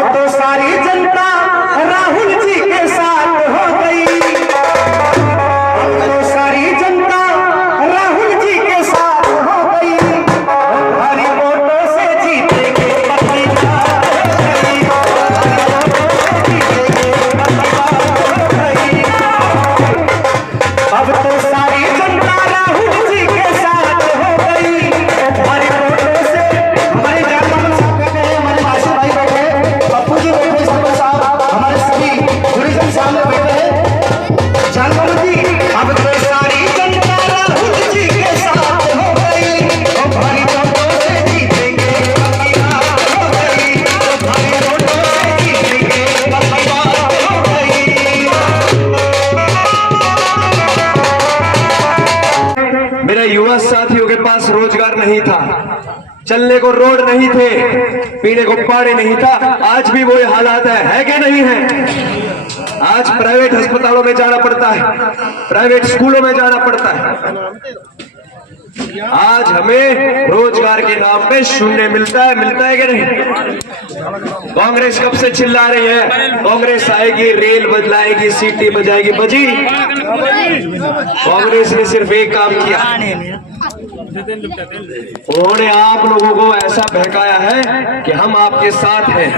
अब तो सारी जनता राहुल जी के साथ हो गई। अब तो सारी जनता राहुल जी के साथ हो गई। भारी वोटों से जीतेंगे पक्की बात हो गई। भारी वोटों से जीतेंगे पक्की बात हो गई। अब तो सारी जनता राहुल जी के साथ हो गई। भारी वोटों से हमारे जान साहब बैठे हैं, हमारे मासी भाई बैठे हैं, पप्पू जी बैठे हैं, सरपंच साहब, हमारे सभी गुरुजन सामने बैठे हैं। जानवर जी, अब तो सारी जनता राहुल जी के साथ हो गई। भारी वोटों से जीतेंगे पक्की बात हो गई। भारी वोटों से जीतेंगे पक्की बात हो गई। मेरे युवा साथियों के पास रोजगार नहीं था, चलने को रोड नहीं थे, पीने को पानी नहीं था। आज भी वही हालात है कि नहीं है? आज प्राइवेट अस्पतालों में जाना पड़ता है, प्राइवेट स्कूलों में जाना पड़ता है। आज हमें रोजगार के नाम पे शून्य मिलता है कि नहीं? कांग्रेस कब से चिल्ला रही है कांग्रेस आएगी, रेल बदलाएगी, सीटी बजाएगी। बजी कांग्रेस ने सिर्फ एक काम किया, उन्होंने आप लोगों को ऐसा बहकाया है कि हम आपके साथ हैं,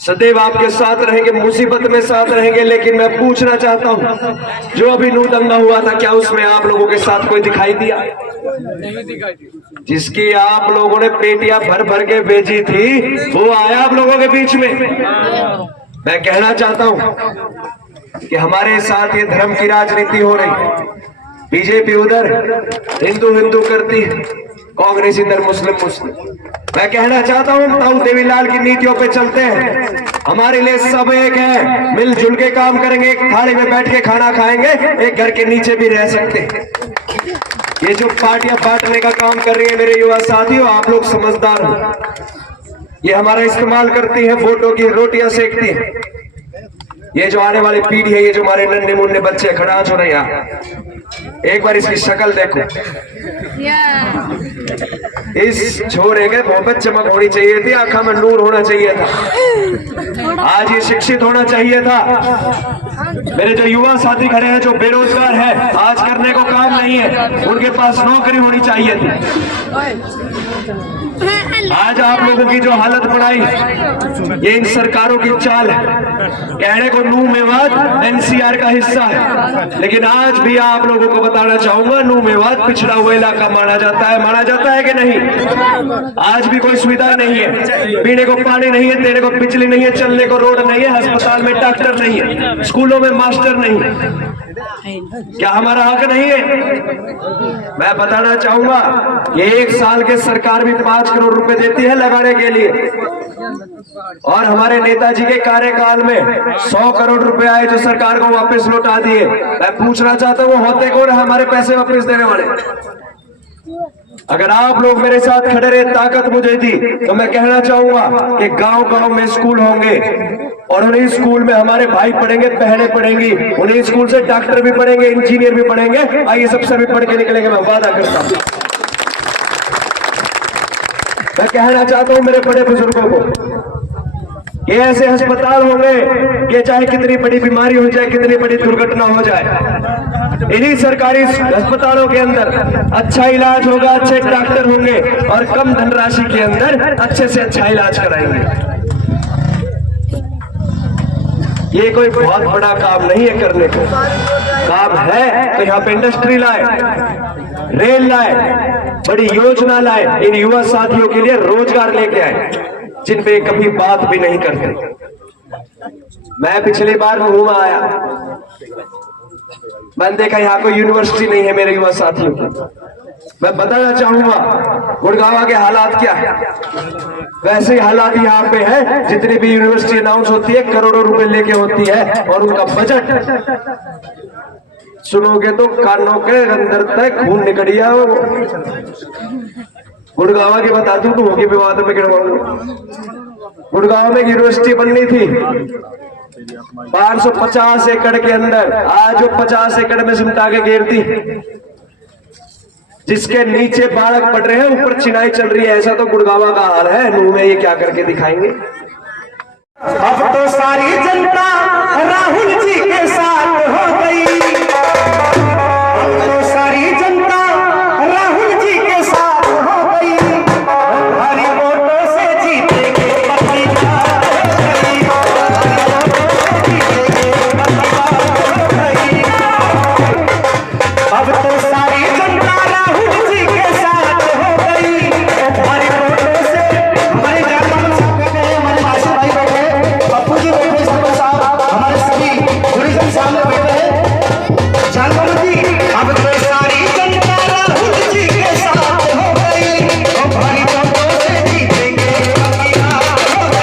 सदैव आपके साथ रहेंगे, मुसीबत में साथ रहेंगे। लेकिन मैं पूछना चाहता हूं, जो अभी नू दंगा हुआ था, क्या उसमें आप लोगों के साथ कोई दिखाई दिया? जिसकी आप लोगों ने पेटियां भर भर के भेजी थी, वो आया आप लोगों के बीच में? मैं कहना चाहता हूं कि हमारे साथ ये धर्म की राजनीति हो रही, बीजेपी उधर हिंदू हिंदू करती, कांग्रेस इधर मुस्लिम मुस्लिम। मैं कहना चाहता हूं, ताऊ देवीलाल की नीतियों पे चलते हैं। हमारे लिए सब एक है, मिलजुल के काम करेंगे, एक थाली में बैठ के खाना खाएंगे, एक घर के नीचे भी रह सकते हैं। ये जो पार्टियां बांटने का काम कर रही है मेरे युवा साथियों, आप लोग समझदार हो। ये हमारा इस्तेमाल करती है, वोटों की रोटियां सेकती है। ये जो आने वाली पीढ़ी है, ये जो हमारे नन्हे मुन्ने बच्चे खड़ा हो रहे हैं, एक बार इसकी शक्ल देखो। इस छोरे के मोहब्बत चमक होनी चाहिए थी, आंखों में नूर होना चाहिए था, आज ये शिक्षित होना चाहिए था। मेरे जो युवा साथी खड़े हैं, जो बेरोजगार है, आज करने को काम नहीं है, उनके पास नौकरी होनी चाहिए थी। आज आप लोगों की जो हालत बनाई, ये इन सरकारों की चाल है। कहने को नू मेवात एनसीआर का हिस्सा है, लेकिन आज भी आप लोगों को बताना चाहूंगा, नू मेवात पिछड़ा हुआ इलाका माना जाता है कि नहीं? आज भी कोई सुविधा नहीं है, पीने को पानी नहीं है, देने को बिजली नहीं है, चलने को रोड नहीं है, अस्पताल में डॉक्टर नहीं है, स्कूलों में मास्टर नहीं है। क्या हमारा हक नहीं है? मैं बताना चाहूंगा कि एक साल के सरकार भी 5 करोड़ रुपए देती है लगाने के लिए, और हमारे नेताजी के कार्यकाल में 100 करोड़ रुपए आए जो सरकार को वापस लौटा दिए। मैं पूछना चाहता हूँ, वो होते कौन है हमारे पैसे वापस देने वाले? अगर आप लोग मेरे साथ खड़े रहे, ताकत मुझे दी, तो मैं कहना चाहूंगा कि गांव गांव में स्कूल होंगे, और उन्हीं स्कूल में हमारे भाई पढ़ेंगे, बहनें पढ़ेंगी, उन्हीं स्कूल से डॉक्टर भी पढ़ेंगे, इंजीनियर भी पढ़ेंगे। आइए सबसे भी पढ़ के निकलेंगे, मैं वादा करता हूं। मैं कहना चाहता हूं मेरे बड़े बुजुर्गों को, ये ऐसे अस्पताल होंगे कि चाहे कितनी बड़ी बीमारी हो जाए, कितनी बड़ी दुर्घटना हो जाए, इन्हीं सरकारी अस्पतालों के अंदर अच्छा इलाज होगा, अच्छे डॉक्टर होंगे, और कम धनराशि के अंदर अच्छे से अच्छा इलाज कराएंगे। ये कोई बहुत बड़ा काम नहीं है करने को, काम है तो यहाँ पे इंडस्ट्री लाए, रेल लाए, बड़ी योजना लाए, इन युवा साथियों के लिए रोजगार लेके आए, जिन पे कभी बात भी नहीं करते। मैं पिछली बार मुंह में आया, मैंने देखा यहाँ कोई यूनिवर्सिटी नहीं है मेरे युवा साथियों की। मैं बताना चाहूंगा गुड़गांव के हालात क्या है, वैसे ही हालात यहाँ पे है। जितनी भी यूनिवर्सिटी अनाउंस होती है, करोड़ों रुपए लेके होती है, और उनका बजट सुनोगे तो कानों के अंदर तक खून निकलिया हो। गुड़गांव की बता दूं तो होगी विवाद में गिरवाऊंगा। गुड़गांव में यूनिवर्सिटी बननी थी 550 एकड़ के अंदर, आज वो 50 एकड़ में सिमटा के घेर दी, जिसके नीचे बालक पढ़ रहे हैं, ऊपर चिनाई चल रही है। ऐसा तो गुड़गांव का हाल है। नूह में ये क्या करके दिखाएंगे? अब तो सारी जनता राहुल जी